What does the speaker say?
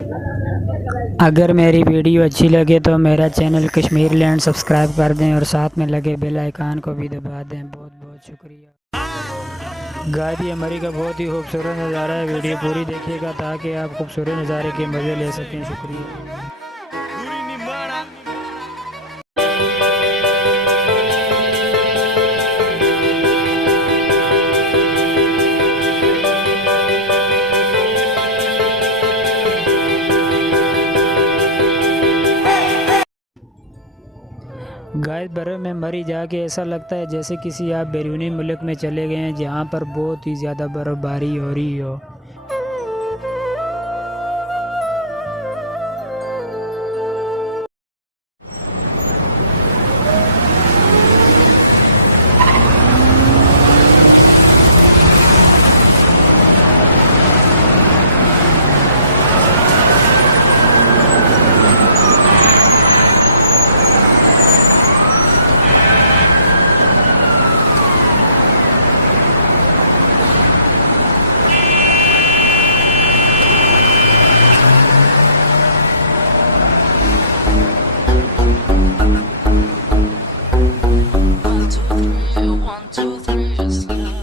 अगर मेरी वीडियो अच्छी लगे तो मेरा चैनल कश्मीर लैंड सब्सक्राइब कर दें और साथ में लगे बेल आइकन को भी दबा दें। बहुत बहुत शुक्रिया। गाइस, ये मरी का बहुत ही खूबसूरत नज़ारा है। वीडियो पूरी देखिएगा ताकि आप खूबसूरत नज़ारे के मज़े ले सकें। शुक्रिया। गाइस, बर्फ़ में मरी जाके ऐसा लगता है जैसे किसी आप बैरूनी मुल्क में चले गए हैं जहाँ पर बहुत ही ज़्यादा बर्फ़बारी हो रही हो। One, two, three, just now.